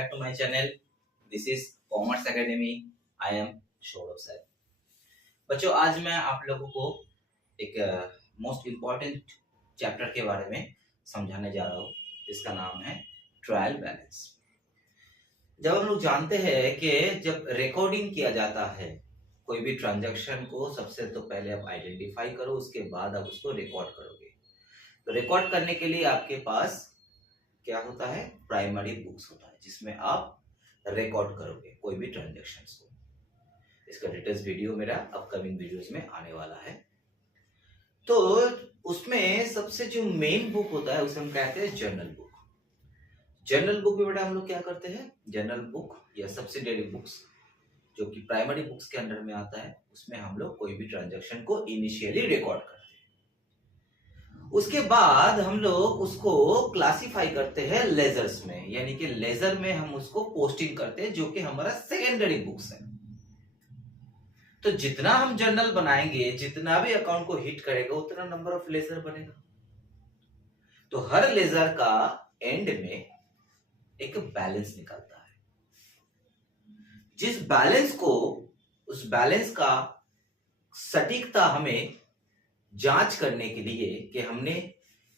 back to my channel. This is Commerce Academy. I am Saurabh sir. बच्चों आज मैं आप लोगों को एक मोस्ट इम्पॉर्टेंट चैप्टर के बारे में समझाने जा रहा हूँ, जिसका नाम है ट्रायल बैलेंस। जब हम लोग जानते हैं कि जब रिकॉर्डिंग किया जाता है कोई भी ट्रांजैक्शन को, सबसे तो पहले आप आइडेंटिफाई करो, उसके बाद आप उसको रिकॉर्ड करोगे। तो रिकॉर्ड करने के लिए आपके पास क्या होता है, प्राइमरी बुक्स होता है, जिसमें आप रिकॉर्ड करोगे कोई भी ट्रांजैक्शंस को। इसका डिटेल्स वीडियो मेरा अपकमिंग वीडियोस में आने वाला है। तो उसमें सबसे जो मेन बुक होता है उसे हम कहते हैं जर्नल बुक। जर्नल बुक में बेटा हम लोग क्या करते हैं, जर्नल बुक या सब्सिडियरी बुक्स जो कि प्राइमरी बुक्स के अंडर में आता है, उसमें हम लोग कोई भी ट्रांजैक्शन को इनिशियली रिकॉर्ड करते हैं। उसके बाद हम लोग उसको क्लासिफाई करते हैं लेजर्स में, यानी कि लेजर में हम उसको पोस्टिंग करते हैं, जो कि हमारा सेकेंडरी बुक्स है। तो जितना हम जर्नल बनाएंगे, जितना भी अकाउंट को हिट करेगा, उतना नंबर ऑफ लेजर बनेगा। तो हर लेजर का एंड में एक बैलेंस निकलता है। जिस बैलेंस को, उस बैलेंस का सटीकता हमें जांच करने के लिए कि हमने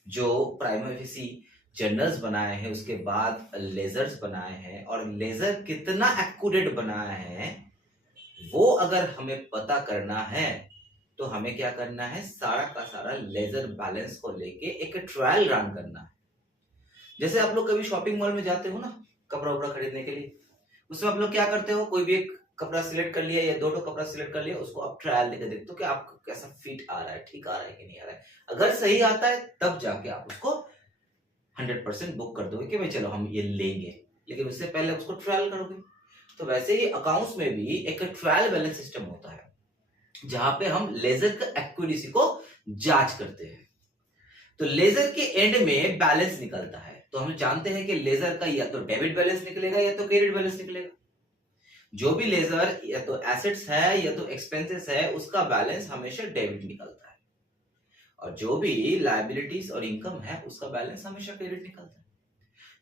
जो प्राइमरी जर्नल्स बनाए हैं, उसके बाद लेजर्स बनाए हैं, और लेजर कितना एक्यूरेट बनाया है, वो अगर हमें पता करना है तो हमें क्या करना है, सारा का सारा लेजर बैलेंस को लेके एक ट्रायल रन करना है। जैसे आप लोग कभी शॉपिंग मॉल में जाते हो ना कपड़ा उपड़ा खरीदने के लिए, उसमें आप लोग क्या करते हो, कोई भी एक कपड़ा सिलेक्ट कर लिया या दो कपड़ा सिलेक्ट कर लिया, उसको आप ट्रायल लेकर देखते हो कि आपको कैसा फिट आ रहा है, ठीक आ रहा है कि नहीं आ रहा है। अगर सही आता है तब जाके आप उसको 100% बुक कर दोगे कि भाई चलो हम ये लेंगे, लेकिन उससे पहले उसको ट्रायल करोगे। तो वैसे ही अकाउंट्स में भी एक ट्रायल बैलेंस सिस्टम होता है, जहां पे हम लेजर का एक्यूरेसी को जांच करते हैं। तो लेजर के एंड में बैलेंस निकलता है। तो हम जानते हैं कि लेजर का या तो डेबिट बैलेंस निकलेगा या तो क्रेडिट बैलेंस निकलेगा। जो भी लेजर या तो एसेट्स है या तो एक्सपेंसेस है, उसका बैलेंस हमेशा डेबिट निकलता है, और जो भी लायबिलिटीज और इनकम है, उसका बैलेंस हमेशा क्रेडिट निकलता है।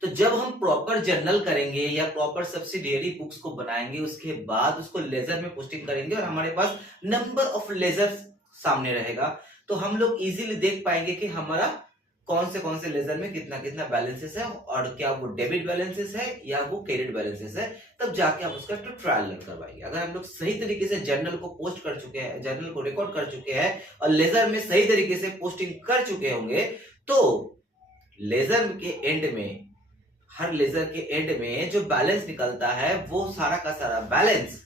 तो जब हम प्रॉपर जर्नल करेंगे या प्रॉपर सब्सिडियरी बुक्स को बनाएंगे, उसके बाद उसको लेजर में पोस्टिंग करेंगे और हमारे पास नंबर ऑफ लेजर सामने रहेगा, तो हम लोग इजीली देख पाएंगे कि हमारा कौन से लेजर में कितना कितना बैलेंसेस है, और क्या वो डेबिट बैलेंसेस है या वो क्रेडिट बैलेंसेस है। तब जाके हम उसका ट्रायल रन करवाएंगे। अगर हम लोग सही तरीके से जर्नल को पोस्ट कर चुके हैं, जर्नल को रिकॉर्ड कर चुके हैं और लेजर में सही तरीके से पोस्टिंग कर चुके होंगे, तो लेजर के एंड में, हर लेजर के एंड में जो बैलेंस निकलता है, वो सारा का सारा बैलेंस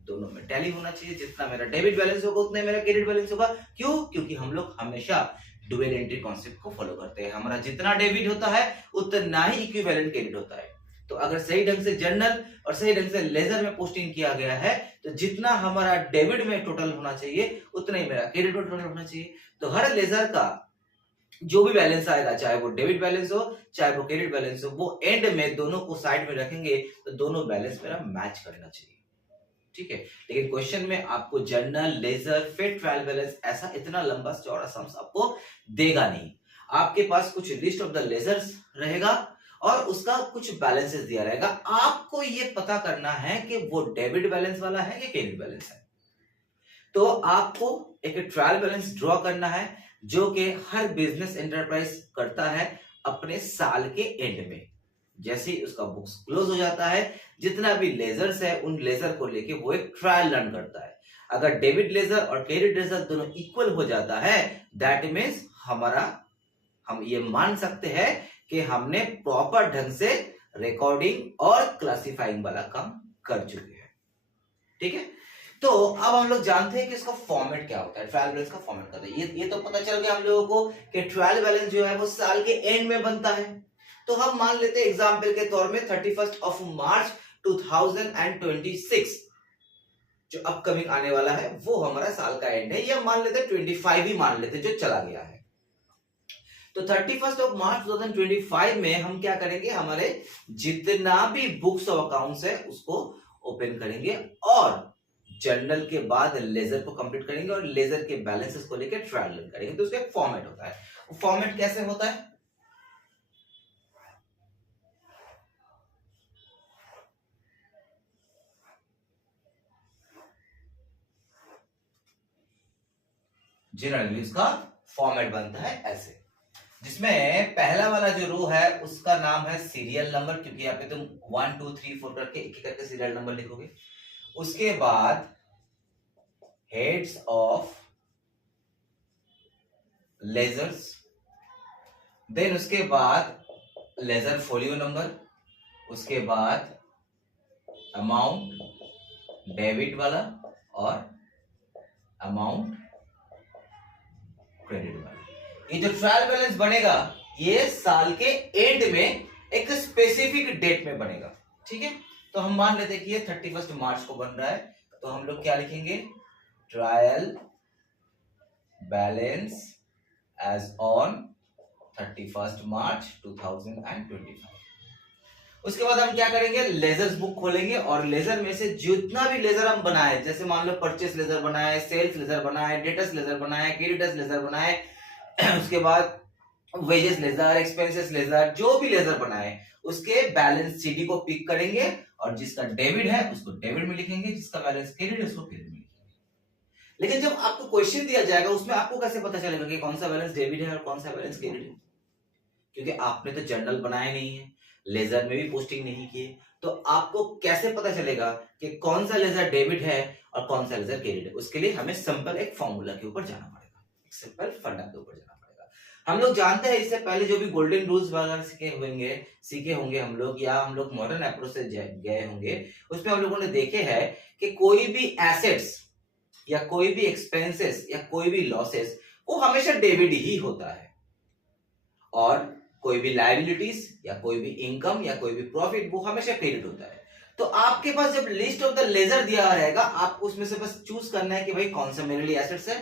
दोनों में टैली होना चाहिए। जितना मेरा डेबिट बैलेंस होगा उतना मेरा क्रेडिट बैलेंस होगा। क्यों? क्योंकि हम लोग हमेशा डुअल एंट्री कॉन्सेप्ट को फॉलो करते हैं। हमारा जितना डेबिट होता है उतना ही इक्विवेलेंट क्रेडिट होता है। तो अगर सही ढंग से जर्नल और सही ढंग से लेजर में पोस्टिंग किया गया है, तो जितना हमारा डेबिट में टोटल होना चाहिए उतना ही मेरा क्रेडिट में टोटल होना चाहिए। तो हर लेजर का जो भी बैलेंस आएगा, चाहे वो डेबिट बैलेंस हो चाहे वो क्रेडिट बैलेंस हो, वो एंड में दोनों को साइड में रखेंगे तो दोनों बैलेंस मेरा मैच करना चाहिए। ठीक है, लेकिन क्वेश्चन में आपको जर्नल, लेजर, फिर ट्रायल बैलेंस ऐसा इतना लंबा चौड़ा सम्स आपको देगा नहीं। आपके पास कुछ लिस्ट ऑफ द लेजर्स रहेगा और उसका कुछ बैलेंसेस दिया रहेगा। आपको ये पता करना है कि वो डेबिट बैलेंस वाला है या क्रेडिट बैलेंस है। तो आपको एक ट्रायल बैलेंस ड्रॉ करना है, जो कि हर बिजनेस एंटरप्राइज करता है अपने साल के एंड में। जैसे ही उसका बुक्स क्लोज हो जाता है, जितना भी लेजर्स है उन लेजर को लेके वो एक ट्रायल रन करता है। अगर डेबिट लेजर और क्रेडिट लेजर दोनों इक्वल हो जाता है, दैट मींस हम ये मान सकते हैं कि हमने प्रॉपर ढंग से रिकॉर्डिंग और क्लासिफाइंग वाला काम कर चुके हैं। ठीक है, तो अब हम लोग जानते हैं कि इसका फॉर्मेट क्या होता है, ट्रायल बैलेंस का फॉर्मेट क्या होता है। ये तो पता चल गया हम लोगों को कि ट्रायल बैलेंस जो है वो साल के एंड में बनता है। तो हम मान लेते हैं एग्जाम्पल के तौर में 31 ऑफ मार्च 2026 जो अपकमिंग आने वाला है वो हमारा साल का एंड है, या मान लेते 25 ही मान लेते जो चला गया है। तो 31 ऑफ मार्च 2025 में हम क्या करेंगे, हमारे जितना भी बुक्स ऑफ अकाउंट्स है उसको ओपन करेंगे और जर्नल के बाद लेजर को कंप्लीट करेंगे और लेजर के बैलेंसेस को लेकर ट्रायल रन करेंगे। तो उसका एक फॉर्मेट होता है। फॉर्मेट कैसे होता है, जनरली इसका फॉर्मेट बनता है ऐसे, जिसमें पहला वाला जो रो है उसका नाम है सीरियल नंबर, क्योंकि यहाँ पे तुम 1 2 3 4 करके एक एक करके सीरियल नंबर लिखोगे। उसके बाद हेड्स ऑफ लेजर्स, देन उसके बाद लेजर फोलियो नंबर, उसके बाद अमाउंट डेबिट वाला और अमाउंट क्रेडिट वाला। ये जो ट्रायल बैलेंस बनेगा ये साल के एंड में एक स्पेसिफिक डेट में बनेगा, ठीक है। तो हम मान लेते हैं कि ये 31 मार्च को बन रहा है, तो हम लोग क्या लिखेंगे, ट्रायल बैलेंस एज ऑन 31 मार्च 2025। उसके बाद हम क्या करेंगे, लेजर्स बुक खोलेंगे और लेजर में से जितना भी लेजर हम बनाए, जैसे मान लो परचेस लेजर बनाए, सेल्स लेजर बनाए, डेटर्स लेजर बनाए, क्रेडिटर्स लेजर बनाए, उसके बाद वेजेस लेजर, एक्सपेंसेस लेजर, जो भी लेजर बनाए उसके बैलेंस सीडी को पिक करेंगे और जिसका डेबिट है उसको डेबिट में लिखेंगे, जिसका बैलेंस क्रेडिट है उसको क्रेडिट में लिखेंगे। लेकिन जब आपको क्वेश्चन दिया जाएगा उसमें आपको कैसे पता चलेगा कि कौन सा बैलेंस डेबिट है और कौन सा बैलेंस क्रेडिट है, क्योंकि आपने तो जर्नल बनाया नहीं है, लेजर में भी पोस्टिंग नहीं किए, तो आपको कैसे पता चलेगा कि कौन सा लेजर डेबिट है और कौन सा लेजर क्रेडिट है। उसके लिए हमें सिंपल एक फॉर्मूला के ऊपर जाना पड़ेगा, एक सिंपल फंडा के ऊपर जाना पड़ेगा। हम लोग जानते हैं इससे पहले जो भी गोल्डन रूल्स वगैरह सीखे होंगे हम लोग, या हम लोग मॉडर्न अप्रोच से गए होंगे, उसमें हम लोगों ने देखे हैं कि कोई भी एसेट्स या कोई भी एक्सपेंसेस या कोई भी लॉसेस वो हमेशा डेबिट ही होता है, और कोई भी लायबिलिटीज या कोई भी इनकम या कोई भी प्रॉफिट वो हमेशा क्रेडिट होता है। तो आपके पास जब लिस्ट ऑफ द लेजर दिया रहेगा, आपको उसमें से बस चूज करना है कि भाई कौन सा मेरे लिए एसेट्स है,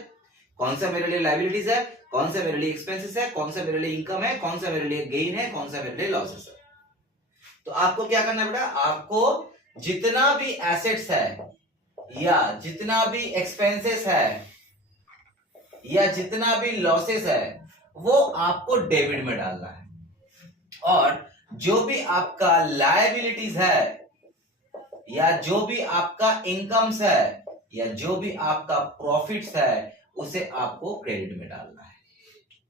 कौन सा मेरे लिए लायबिलिटीज है, कौन सा मेरे लिए एक्सपेंसेस है, कौन सा मेरे लिए इनकम है, कौन सा मेरे लिए गेन है, कौन सा मेरे लिए लॉसेस है। तो आपको क्या करना बेटा, आपको जितना भी एसेट्स है या जितना भी एक्सपेंसेस है या जितना भी लॉसेस है वो आपको डेबिट में डालना है, और जो भी आपका लायबिलिटीज है या जो भी आपका इनकम्स है या जो भी आपका प्रॉफिट्स है उसे आपको क्रेडिट में डालना है।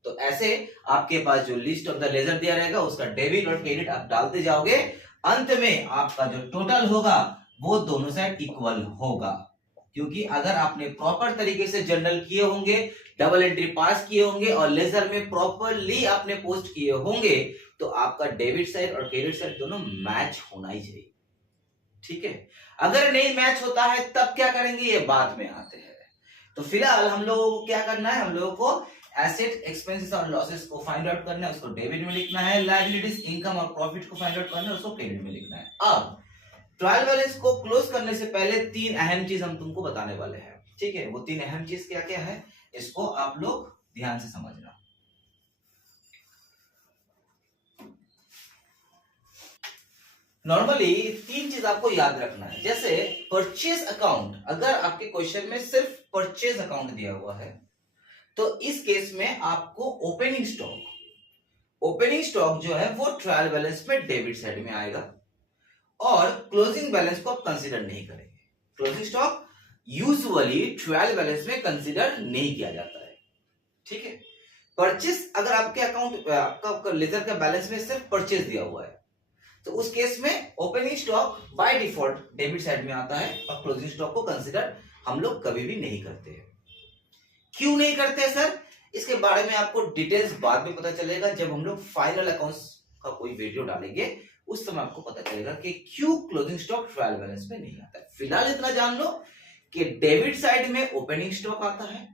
तो ऐसे आपके पास जो लिस्ट ऑफ द लेजर दिया रहेगा उसका डेबिट और क्रेडिट आप डालते जाओगे, अंत में आपका जो टोटल होगा वो दोनों साइड इक्वल होगा, क्योंकि अगर आपने प्रॉपर तरीके से जर्नल किए होंगे, डबल एंट्री पास किए होंगे और लेजर में प्रॉपरली आपने पोस्ट किए होंगे, तो आपका डेबिट साइड और क्रेडिट साइड दोनों मैच होना ही चाहिए, ठीक है। अगर नहीं मैच होता है तब क्या करेंगे ये बाद में आते हैं। तो फिलहाल हम लोगों को क्या करना है, हम लोगों को एसेट, एक्सपेंसेस और लॉसेस को फाइंड आउट करना है, उसको डेबिट में लिखना है, लायबिलिटीज, इनकम और प्रॉफिट को फाइंड आउट करना है, उसको क्रेडिट में लिखना है। अब ट्रायल बैलेंस को क्लोज करने से पहले 3 अहम चीज हम तुमको बताने वाले हैं, ठीक है। वो 3 अहम चीज क्या क्या है, इसको आप लोग ध्यान से समझना। नॉर्मली 3 चीज आपको याद रखना है, जैसे परचेज अकाउंट, अगर आपके क्वेश्चन में सिर्फ परचेज अकाउंट दिया हुआ है तो इस केस में आपको ओपनिंग स्टॉक जो है वो ट्रायल बैलेंस में डेबिट साइड में आएगा, और क्लोजिंग बैलेंस को आप कंसीडर नहीं करेंगे। Closing stock usually trial balance में कंसीडर नहीं किया जाता है, ठीक है। परचेस, अगर आपके अकाउंट आपका लेजर का बैलेंस में सिर्फ परचेस दिया हुआ है तो उस केस में opening stock by default debit side में आता है, और क्लोजिंग स्टॉक को कंसीडर हम लोग कभी भी नहीं करते हैं। क्यों नहीं करते सर, इसके बारे में आपको डिटेल्स बाद में पता चलेगा, जब हम लोग फाइनल अकाउंट्स का कोई वीडियो डालेंगे उस समय आपको पता चलेगा कि क्यों क्लोजिंग स्टॉक ट्रायल बैलेंस में नहीं आता है। फिलहाल इतना जान लो कि डेबिट साइड में ओपनिंग स्टॉक आता है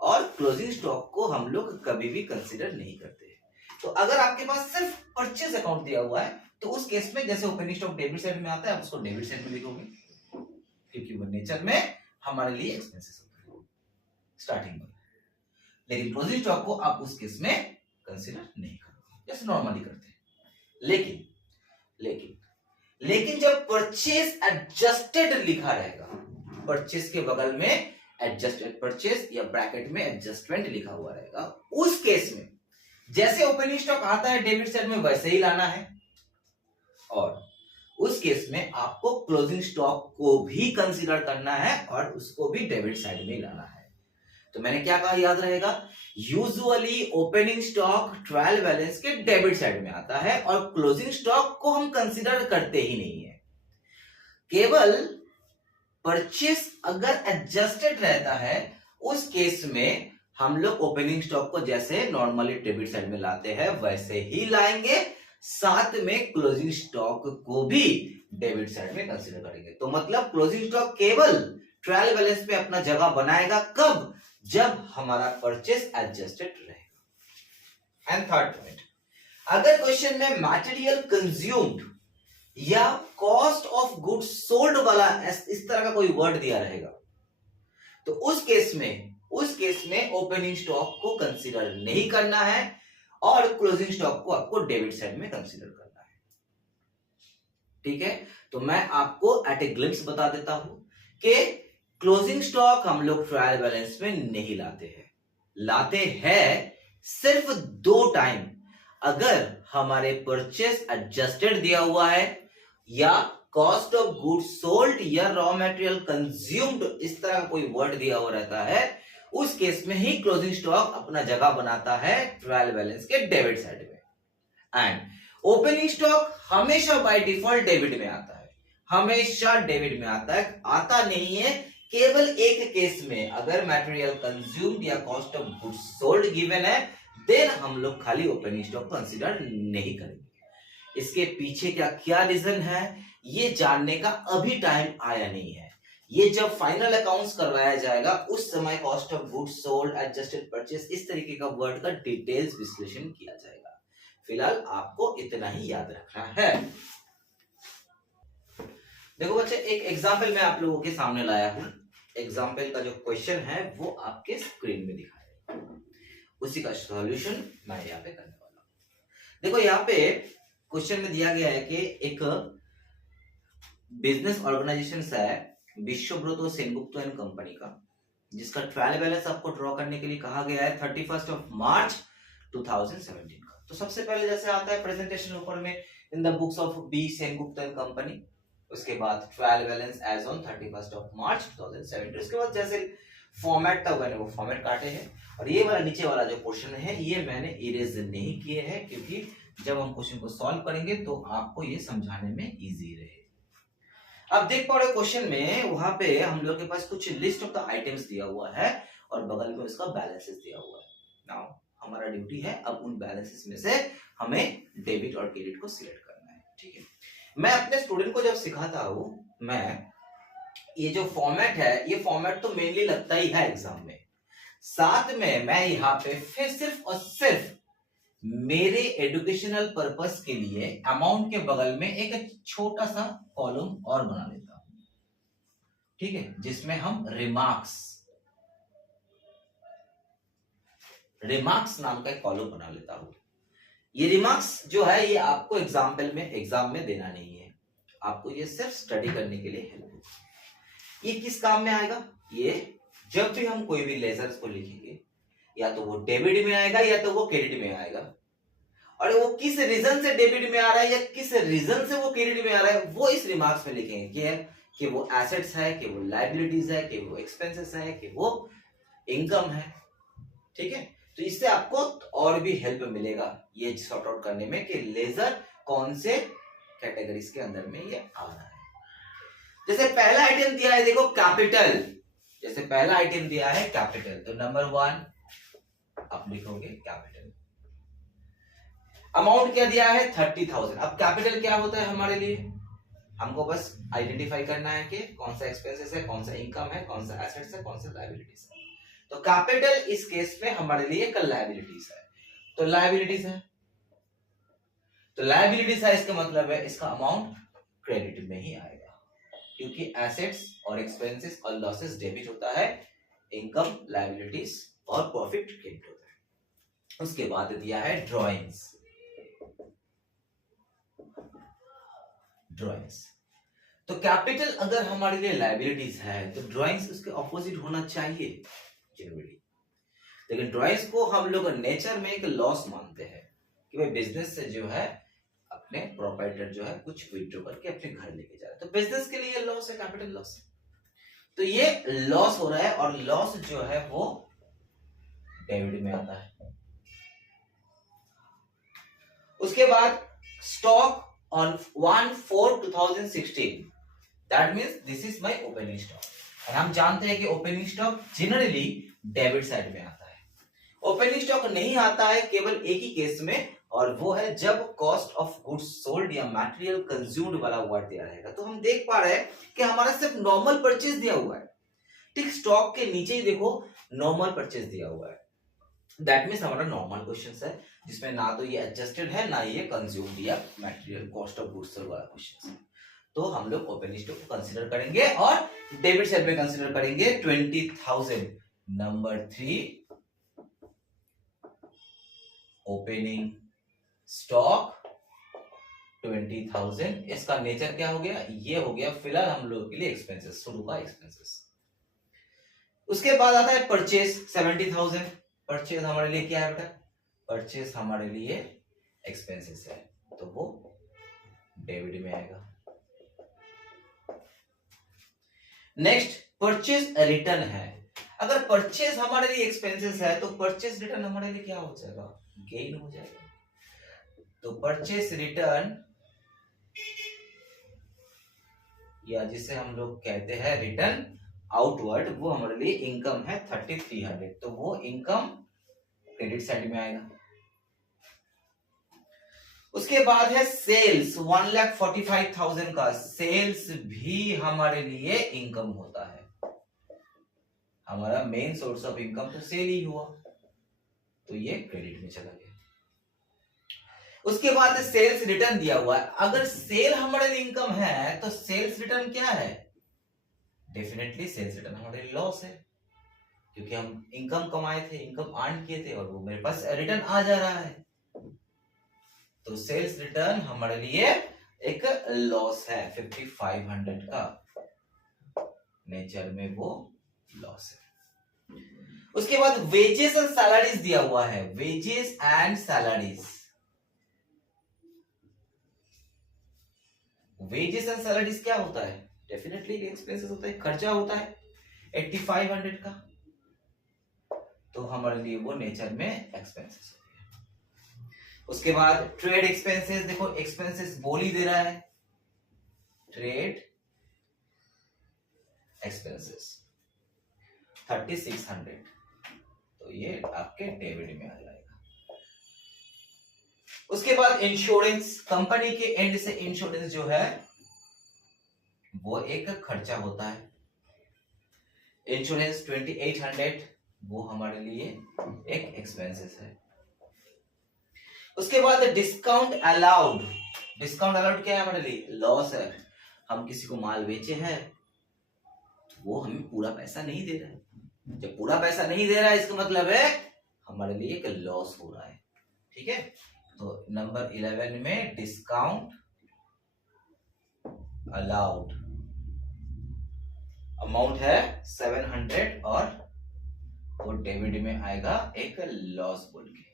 और क्लोजिंग स्टॉक को हम लोग कभी भी कंसीडर नहीं करते। तो अगर आपके पास सिर्फ परचेज अकाउंट दिया हुआ है तो उस केस में जैसे ओपनिंग स्टॉक डेबिट साइड में आता है, आप उसको डेबिट साइड में लिखोगे, क्योंकि वो नेचर में हमारे लिए एक्सपेंसेस होता है स्टार्टिंग में। लेकिन क्लोजिंग स्टॉक को आप उस केस में कंसीडर नहीं करोगे, जैसे नॉर्मली करते हैं। लेकिन लेकिन लेकिन जब परचेज एडजस्टेड लिखा रहेगा, परचेज के बगल में एडजस्टेड परचेज या ब्रैकेट में एडजस्टमेंट लिखा हुआ रहेगा, उस केस में जैसे ओपनिंग स्टॉक आता है डेबिट साइड में वैसे ही लाना है, और उस केस में आपको क्लोजिंग स्टॉक को भी कंसीडर करना है और उसको भी डेबिट साइड में लाना है। तो मैंने क्या कहा, याद रहेगा, usually opening stock trial balance के डेबिट साइड में आता है और क्लोजिंग स्टॉक को हम कंसीडर करते ही नहीं है। केवल परचेस अगर एडजस्टेड रहता है उस केस में हम लोग ओपनिंग स्टॉक को जैसे नॉर्मली डेबिट साइड में लाते हैं वैसे ही लाएंगे, साथ में क्लोजिंग स्टॉक को भी डेबिट साइड में कंसीडर करेंगे। तो मतलब क्लोजिंग स्टॉक केवल ट्रायल बैलेंस में अपना जगह बनाएगा कब, जब हमारा परचेस एडजस्टेड रहेगा। एंड थर्ड पॉइंट, अगर क्वेश्चन में मटेरियल कंज्यूम्ड या कॉस्ट ऑफ गुड्स सोल्ड वाला इस तरह का कोई वर्ड दिया रहेगा तो उस केस में ओपनिंग स्टॉक को कंसीडर नहीं करना है और क्लोजिंग स्टॉक को आपको डेबिट साइड में कंसीडर करना है। ठीक है, तो मैं आपको एट ए ग्लिम्स बता देता हूं कि क्लोजिंग स्टॉक हम लोग ट्रायल बैलेंस में नहीं लाते हैं सिर्फ 2 टाइम, अगर हमारे परचेस एडजस्टेड दिया हुआ है या कॉस्ट ऑफ गुड्स सोल्ड या रॉ मटेरियल कंज्यूम्ड इस तरह का कोई वर्ड दिया हुआ रहता है, उस केस में ही क्लोजिंग स्टॉक अपना जगह बनाता है ट्रायल बैलेंस के डेबिट साइड में। एंड ओपनिंग स्टॉक हमेशा बाय डिफॉल्ट डेबिट में आता है, हमेशा डेबिट में आता है, आता नहीं है केवल एक केस में, अगर मटेरियल कंज्यूम्ड या cost of goods sold given है देन हम लोग खाली ओपनिंग स्टॉक कंसीडर नहीं करेंगे। इसके पीछे क्या रीजन है ये जानने का अभी टाइम आया नहीं है, ये जब फाइनल अकाउंट्स करवाया जाएगा उस समय cost of goods sold, adjusted purchase इस तरीके का वर्ड का डिटेल्स विश्लेषण किया जाएगा। फिलहाल आपको इतना ही याद रखना है। देखो बच्चे, एक एग्जाम्पल मैं आप लोगों के सामने लाया हूं। एग्जाम्पल का जो क्वेश्चन है वो आपके स्क्रीन में दिखाया है, उसी का सॉल्यूशन मैं यहाँ पे करने वाला हूं। देखो यहाँ पे क्वेश्चन में दिया गया है कि एक बिजनेस ऑर्गेनाइजेशन है विश्वब्रतो सेनगुप्ता एंड कंपनी का, जिसका ट्रायल बैलेंस आपको ड्रॉ करने के लिए कहा गया है 31 मार्च 2017 का। तो सबसे पहले जैसे आता है प्रेजेंटेशन ऊपर में, in the books of B Sengupta and company, उसके बाद trial balance as on 31 March 2017। उसके बाद जैसे फॉर्मेट था मैंने वो फॉर्मेट काटे हैं, और ये वाला नीचे वाला जो क्वेश्चन है ये मैंने इरेज नहीं किए हैं क्योंकि जब हम क्वेश्चन को सॉल्व करेंगे तो आपको ये समझाने में इजी रहे। अब देख पा रहे क्वेश्चन में वहां पे हम लोग के पास कुछ लिस्ट ऑफ द आइटम्स दिया हुआ है और बगल में उसका बैलेंसेस दिया हुआ है। नाउ हमारा ड्यूटी है अब उन बैलेंसेस में से हमें डेबिट और क्रेडिट को सिलेक्ट करना है। ठीक है, मैं अपने स्टूडेंट को जब सिखाता हूं, मैं ये जो फॉर्मेट है ये फॉर्मेट तो मेनली लगता ही है एग्जाम में, साथ में मैं यहाँ पे फिर सिर्फ और सिर्फ मेरे एजुकेशनल पर्पस के लिए अमाउंट के बगल में एक छोटा सा कॉलम और बना लेता हूं। ठीक है, जिसमें हम रिमार्क्स नाम का एक कॉलम बना लेता हूं। ये रिमार्क्स जो है ये आपको एग्जाम में देना नहीं है, आपको ये सिर्फ स्टडी करने के लिए हेल्प होगा। ये किस काम में आएगा, ये जब भी हम कोई भी लेजर्स को लिखेंगे या तो वो डेबिट में आएगा या तो वो क्रेडिट में आएगा, और वो किस रीजन से डेबिट में आ रहा है या किस रीजन से वो क्रेडिट में आ रहा है वो इस रिमार्क्स में लिखेंगे कि वो एसेट्स है, कि वो लायबिलिटीज है, कि वो एक्सपेंसेस है, कि वो इनकम है। ठीक है, तो इससे आपको और भी हेल्प मिलेगा ये सॉर्ट आउट करने में कि लेजर कौन से कैटेगरीज के अंदर में ये आ रहा है। जैसे पहला आइटम दिया है देखो कैपिटल, जैसे पहला आइटम दिया है कैपिटल, तो नंबर 1 आप लिखोगे कैपिटल। अमाउंट क्या दिया है 30,000। अब कैपिटल क्या होता है हमारे लिए, हमको बस आइडेंटिफाई करना है कि कौन सा एक्सपेंसेस है, कौन सा इनकम है, कौन सा एसेट्स है, कौन सा लायबिलिटीज है। तो कैपिटल इस केस में हमारे लिए एक लायबिलिटीज है, तो लायबिलिटीज है, तो लायबिलिटीज है इसका मतलब है इसका अमाउंट क्रेडिट में ही आएगा, क्योंकि एसेट्स और एक्सपेंसेस और लॉसेस डेबिट होता है, इनकम लायबिलिटीज और प्रॉफिट क्रेडिट होता है। उसके बाद दिया है ड्रॉइंग्स। तो कैपिटल अगर हमारे लिए लायबिलिटीज है तो ड्रॉइंग्स उसके ऑपोजिट होना चाहिए जनरली, लेकिन ड्रॉइंग्स को हम लोग नेचर में एक लॉस मानते हैं कि भाई बिजनेस से जो है अपने प्रोप्राइटर जो है कुछ विथड्रॉ करके अपने घर लेके जा रहा है, तो बिजनेस के लिए लॉस है, कैपिटल लॉस है। तो ये लॉस हो रहा है और लॉस जो है वो डेबिट में आता है। उसके बाद stock on 1/4/2016, that means this is my opening stock. हम जानते हैं कि opening stock generally debit side में आता है। ओपनिंग स्टॉक नहीं आता है केवल एक ही केस में, और वो है जब कॉस्ट ऑफ गुड्स सोल्ड या मटेरियल कंज्यूम्ड वाला वर्ड दिया रहेगा। तो हम देख पा रहे हैं कि हमारा सिर्फ नॉर्मल परचेज दिया हुआ है, ठीक। स्टॉक के नीचे ही देखो नॉर्मल परचेज दिया हुआ है, दैट मींस हमारा नॉर्मल क्वेश्चन है, जिसमें ना तो ये एडजस्टेड है ना ये कंज्यूम्ड या material cost of goods sold वाला क्वेश्चन है। तो हम लोग ओपनिंग स्टॉक को कंसीडर करेंगे और डेबिट साइड में कंसीडर करेंगे 20,000। Number 3, opening stock 20,000। इसका नेचर क्या हो गया, ये हो गया फिलहाल हम लोग के लिए एक्सपेंसेस, शुरू का एक्सपेंसेस। उसके बाद आता है परचेज 70,000। परचेज हमारे लिए क्या है बेटा, परचेज हमारे लिए एक्सपेंसेस है, तो वो डेबिट में आएगा। नेक्स्ट परचेज रिटर्न है। अगर परचेज हमारे लिए एक्सपेंसेस है तो परचेज रिटर्न हमारे लिए क्या हो जाएगा, गेन हो जाएगा। तो परचेज रिटर्न या जिसे हम लोग कहते हैं रिटर्न आउटवर्ड, वो हमारे लिए इनकम है 3300, तो वो इनकम क्रेडिट साइड में आएगा। उसके बाद है सेल्स 1,45,000 का, सेल्स भी हमारे लिए इनकम होता है। हमारा मेन सोर्स ऑफ इनकम तो सेल ही हुआ, तो ये क्रेडिट में चला गया। उसके बाद सेल्स रिटर्न दिया हुआ है। अगर सेल हमारे लिए इनकम है तो सेल्स रिटर्न क्या है, डेफिनेटली सेल्स रिटर्न हमारे लिए लॉस है, क्योंकि हम इनकम कमाए थे, इनकम अर्न किए थे, और वो मेरे पास रिटर्न आ जा रहा है। तो सेल्स रिटर्न हमारे लिए एक लॉस है 5,500 का, नेचर में वो लॉस है। उसके बाद वेजेस एंड सैलरीज दिया हुआ है, wages and salaries. Wages and salaries क्या होता है, डेफिनेटली एक्सपेंसेस होता है, खर्चा होता है 8,500 का, तो हमारे लिए वो नेचर में एक्सपेंसेस होती है। उसके बाद ट्रेड एक्सपेंसेस, देखो एक्सपेंसेस बोल ही दे रहा है, ट्रेड एक्सपेंसेस 3,600, तो ये आपके डेबिट में आ जाएगा। उसके बाद इंश्योरेंस, कंपनी के एंड से इंश्योरेंस जो है वो एक खर्चा होता है। इंश्योरेंस 2,800, वो हमारे लिए एक एक्सपेंसेस है। उसके बाद डिस्काउंट अलाउड, डिस्काउंट अलाउड क्या है हमारे लिए, लॉस है। हम किसी को माल बेचे हैं, वो हमें पूरा पैसा नहीं दे रहा है, जब पूरा पैसा नहीं दे रहा है इसका मतलब है हमारे लिए एक लॉस हो रहा है, ठीक है। तो नंबर 11 में डिस्काउंट अलाउड अमाउंट है 700 और वो डेबिट में आएगा एक लॉस बोल के।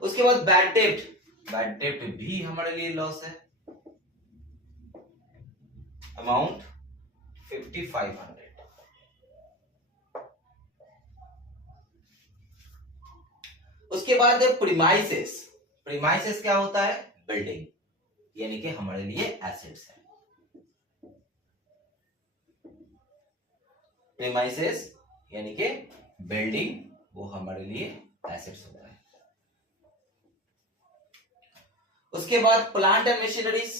उसके बाद बैड डेब्ट, बैड डेब्ट भी हमारे लिए लॉस है, अमाउंट 5,500। उसके बाद प्रीमाइसेस, प्रीमाइसेस क्या होता है, बिल्डिंग, यानी कि हमारे लिए एसेट्स है। प्रीमाइसेस यानी कि बिल्डिंग, वो हमारे लिए एसेट्स होता है। उसके बाद प्लांट एंड मशीनरीज,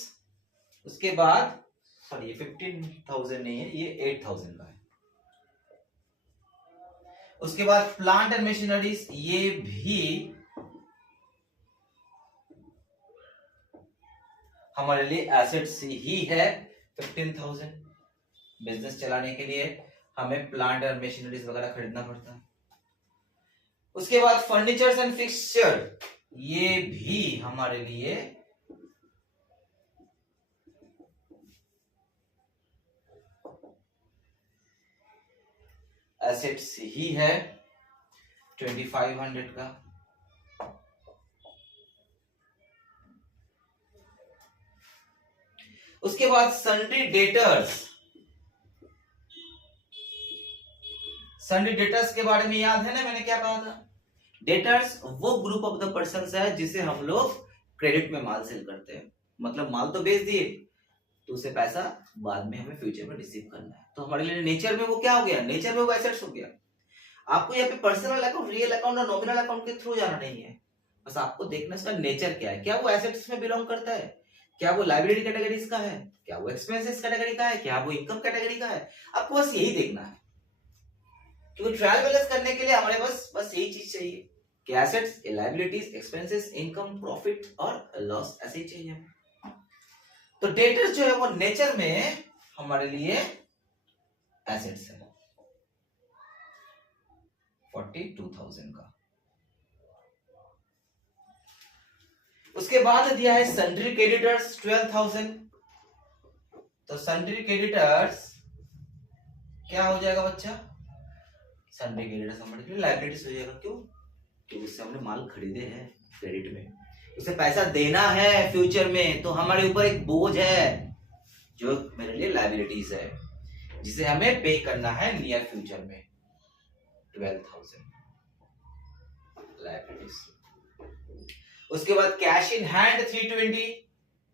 उसके बाद सॉरी ये 15,000 नहीं है, ये 8,000 का है। उसके बाद प्लांट एंड मशीनरीज, ये भी हमारे लिए एसेट्स ही है 15,000। बिजनेस चलाने के लिए हमें प्लांट और मशीनरीज वगैरह खरीदना पड़ता है। उसके बाद फर्नीचर्स एंड फिक्सचर, ये भी हमारे लिए एसेट्स ही है 2,500 का। उसके बाद सन्ड्री डेटर्स, सन्नी डेटर्स के बारे में याद है ना, मैंने क्या कहा था? डेटर्स वो ग्रुप ऑफ द पर्संस है जिसे हम लोग क्रेडिट में माल सेल करते हैं, मतलब माल तो बेच दिए तो उसे पैसा बाद में हमें फ्यूचर में रिसीव करना है। तो हमारे लिए नेचर में वो क्या हो गया? नेचर में वो एसेट्स हो गया। आपको यहाँ पे पर्सनल अकाउंट, रियल अकाउंट और नॉमिनल अकाउंट के थ्रू जाना नहीं है, बस आपको देखना इसका नेचर क्या है। क्या वो एसेट्स में बिलोंग करता है? क्या वो लायबिलिटी कैटेगरीज का है? क्या वो एक्सपेंसेस कैटेगरी का है? क्या वो इनकम कैटेगरी का है? आपको बस यही देखना है, क्योंकि ट्रायल बैलेंस करने के लिए हमारे पास बस यही चीज चाहिए कि assets, liabilities, expenses, income, profit और लॉस, ऐसे ही चाहिए। तो डेटर्स जो है वो नेचर में हमारे लिए एसेट्स है 42,000 का। उसके बाद दिया है सन्ड्री क्रेडिटर्स 12,000। तो सन्ड्री क्रेडिटर्स क्या हो जाएगा बच्चा? सन्ड्री क्रेडिटर्स हमारे लिए लायबिलिटीज हो जाएगा। क्यों? क्योंकि उससे हमने माल खरीदे हैं क्रेडिट में, उसे पैसा देना है फ्यूचर में, तो हमारे ऊपर एक बोझ है जो मेरे लिए लायबिलिटीज है, जिसे हमें पे करना है नियर फ्यूचर में। 12,000 लायबिलिटीज। उसके बाद कैश इन हैंड 320।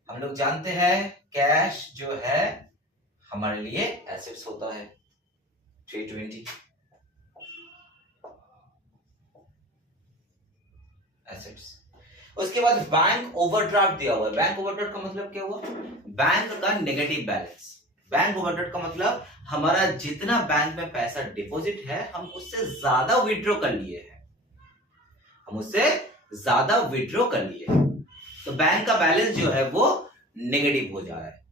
हम लोग जानते हैं कैश जो है हमारे लिए एसेट्स होता है 320 एसेट्स। उसके बाद बैंक ओवरड्राफ्ट दिया हुआ है। बैंक ओवरड्राफ्ट का मतलब क्या हुआ? बैंक का नेगेटिव बैलेंस। बैंक ओवरड्राफ्ट का मतलब हमारा जितना बैंक में पैसा डिपॉजिट है हम उससे ज्यादा विड्रॉ कर लिए हैं, हम उससे ज्यादा विड्रॉ कर लिए, तो बैंक का बैलेंस जो है वो नेगेटिव हो जा रहा है।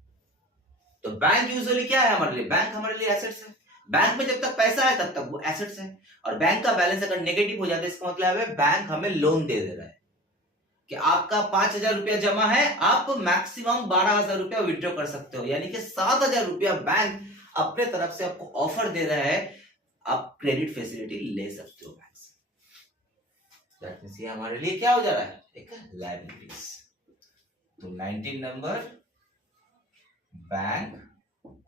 तो बैंक यूजुअली क्या है हमारे लिए? बैंक हमारे लिए एसेट्स है। बैंक में जब तक पैसा है तब तक वो एसेट्स है, और बैंक का बैलेंस अगर नेगेटिव हो जाता है इसका मतलब है बैंक हमें लोन दे रहा है कि आपका 5,000 रुपया जमा है, आप मैक्सिमम 12,000 रुपया विड्रॉ कर सकते हो, यानी कि 7,000 रुपया बैंक अपने तरफ से आपको ऑफर दे रहा है, आप क्रेडिट फैसिलिटी ले सकते हो बैंक से। दैट मींस ये हमारे लिए क्या हो जा रहा है? एक लायबिलिटीज। तो 19 नंबर बैंक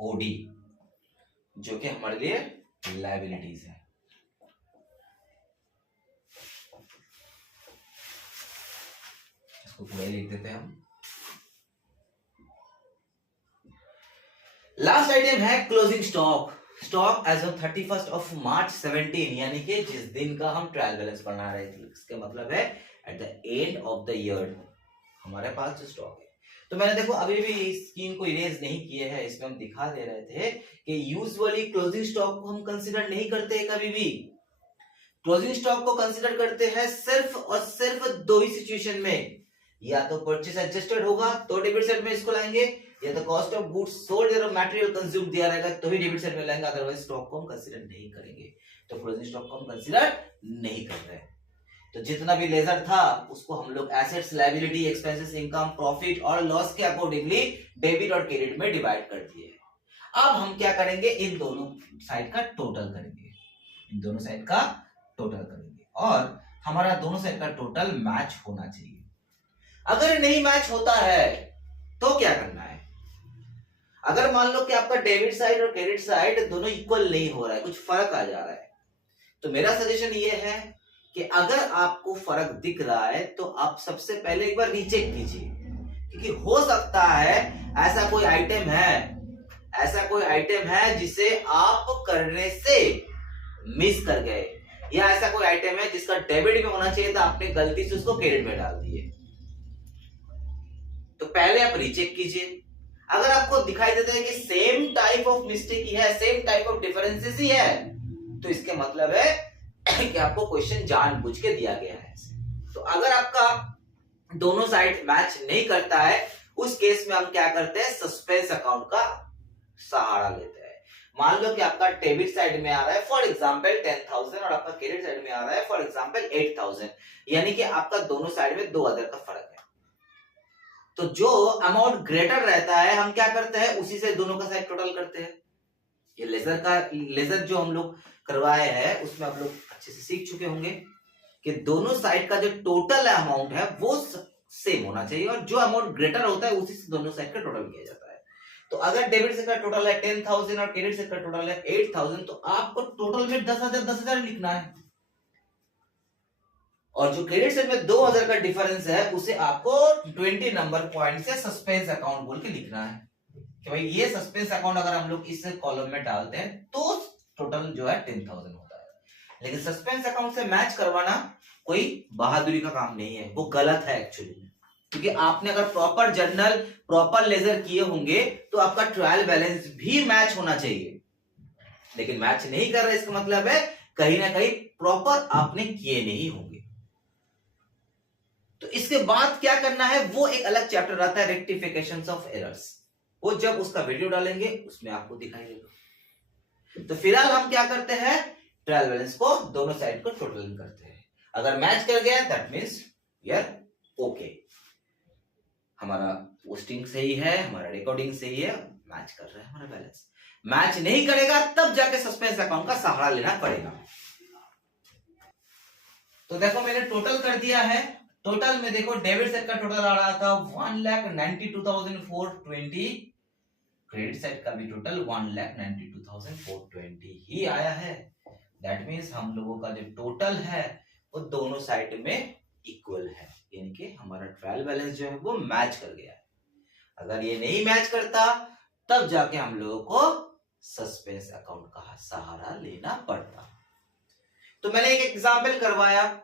ओडी जो कि हमारे लिए लायबिलिटीज है। इसको पूरा लिख देते हैं हम। लास्ट आइटम है closing stock. Stock as of 31st of March 17, यानी कि जिस दिन का हम ट्रायल बैलेंस बना रहे थे, इसका मतलब है at the end of the year हमारे पास जो स्टॉक है। तो मैंने देखो अभी भी इस स्कीम को इरेज नहीं किए हैं, इसमें हम दिखा दे रहे थे कि यूजुअली क्लोजिंग स्टॉक को हम कंसीडर नहीं करते कभी भी। क्लोजिंग स्टॉक को कंसीडर करते हैं सिर्फ और सिर्फ दो ही सिचुएशन में, या तो परचेस एडजस्टेड होगा तो डेबिट साइड में इसको लाएंगे, या तो कॉस्ट ऑफ गुड्स सोल्ड या मटेरियल कंज्यूम दिया रहेगा तो ही डेबिट साइड में लाएंगे, अदरवाइज स्टॉक को हम कंसीडर नहीं करेंगे। तो क्लोजिंग स्टॉक को हम कंसीडर नहीं कर रहे। तो जितना भी लेजर था उसको हम लोग assets, liability, expenses, income, profit और लॉस के अकॉर्डिंगली डेबिट और क्रेडिट में डिवाइड कर दिए। अब हम क्या करेंगे? इन दोनों साइड का टोटल करेंगे, इन दोनों साइड का टोटल करेंगे, और हमारा दोनों साइड का टोटल मैच होना चाहिए। अगर नहीं मैच होता है तो क्या करना है? अगर मान लो कि आपका डेबिट साइड और क्रेडिट साइड दोनों इक्वल नहीं हो रहा है, कुछ फर्क आ जा रहा है, तो मेरा सजेशन ये है कि अगर आपको फर्क दिख रहा है तो आप सबसे पहले एक बार रीचेक कीजिए, क्योंकि हो सकता है ऐसा कोई आइटम है, ऐसा कोई आइटम है जिसे आप करने से मिस कर गए, या ऐसा कोई आइटम है जिसका डेबिट में होना चाहिए था, आपने गलती से उसको क्रेडिट में डाल दिए। तो पहले आप रीचेक कीजिए। अगर आपको दिखाई देता है कि सेम टाइप ऑफ मिस्टेक ही है, सेम टाइप ऑफ डिफरेंसेस ही है, तो इसके मतलब है कि आपको क्वेश्चन जानबूझ के दिया गया है। तो अगर आपका दोनों साइड मैच नहीं करता है, उस केस में हम क्या करते हैं? सस्पेंस अकाउंट का सहारा लेते हैं। मान लो कि आपका डेबिट साइड में आ रहा है फॉर एग्जांपल 10,000 और आपका क्रेडिट साइड में आ रहा है फॉर एग्जांपल 8,000, यानी कि आपका दोनों साइड में 2,000 का फर्क है। तो जो अमाउंट ग्रेटर रहता है हम क्या करते हैं? उसी से दोनों का साइड टोटल करते हैं। ये लेजर जो हम लोग करवाए हैं उसमें आप लोग अच्छे से सीख चुके होंगे कि दोनों साइड का जो टोटल अमाउंट है वो सेम होना चाहिए, और जो अमाउंट ग्रेटर होता है उसी से दोनों साइड का टोटल किया जाता है। तो अगर डेबिट साइड का टोटल है 10,000 और क्रेडिट साइड का टोटल है 8,000, तो आपको टोटल में 10,000 लिखना है, और जो क्रेडिट साइड में 2,000 का डिफरेंस है उसे आपको 20 नंबर पॉइंट से सस्पेंस अकाउंट बोल के लिखना है कि भाई ये सस्पेंस अकाउंट अगर हम लोग इस कॉलम में डालते हैं तो टोटल जो है 10,000 होता है। लेकिन सस्पेंस अकाउंट से मैच करवाना कोई बहादुरी का काम नहीं है, वो गलत है एक्चुअली, क्योंकि आपने अगर प्रॉपर जर्नल प्रॉपर लेजर किए होंगे तो आपका ट्रायल बैलेंस भी मैच होना चाहिए, लेकिन मैच नहीं कर रहे इसका मतलब है कहीं ना कहीं प्रॉपर आपने किए नहीं होंगे। तो इसके बाद क्या करना है वो एक अलग चैप्टर आता है, रेक्टिफिकेशंस ऑफ एरर्स, वो जब उसका वीडियो डालेंगे उसमें आपको दिखाई देगा। तो फिलहाल हम क्या करते हैं, ट्रायल बैलेंस को दोनों साइड को टोटलिंग करते हैं, अगर मैच कर गया दैट मींस यार ओके, हमारा पोस्टिंग सही है, हमारा रिकॉर्डिंग सही है, मैच कर रहा है हमारा बैलेंस। मैच नहीं करेगा तब जाके सस्पेंस अकाउंट का सहारा लेना पड़ेगा। तो देखो मैंने टोटल कर दिया है, टोटल में देखो डेबिट साइड का टोटल आ रहा था 1,92,420, क्रेडिट साइड का भी टोटल 1,92,420 ही आया है। दैट मींस हम लोगों का जो टोटल है वो दोनों साइड में इक्वल है, यानी कि हमारा ट्रायल बैलेंस जो है वो मैच कर गया है। अगर ये नहीं मैच करता तब जाके हम लोगों को सस्पेंस अकाउंट का सहारा लेना पड़ता। तो मैंने एक एग्जाम्पल करवाया,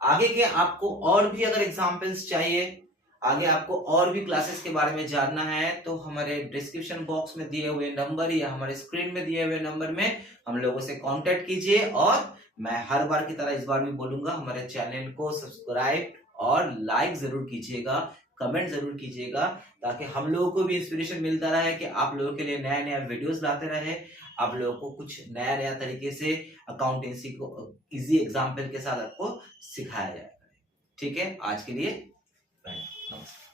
आगे के आपको और भी अगर एग्जाम्पल्स चाहिए, आगे आपको और भी क्लासेस के बारे में जानना है तो हमारे डिस्क्रिप्शन बॉक्स में दिए हुए नंबर या हमारे स्क्रीन में दिए हुए नंबर में हम लोगों से कांटेक्ट कीजिए। और मैं हर बार की तरह इस बार भी बोलूंगा, हमारे चैनल को सब्सक्राइब और लाइक जरूर कीजिएगा, कमेंट जरूर कीजिएगा, ताकि हम लोगों को भी इंस्पिरेशन मिलता रहे कि आप लोगों के लिए नया नया वीडियोस लाते रहे, आप लोगों को कुछ नया नया तरीके से अकाउंटेंसी को इजी एग्जाम्पल के साथ आपको सिखाया जाएगा। ठीक है, आज के लिए नमस्कार।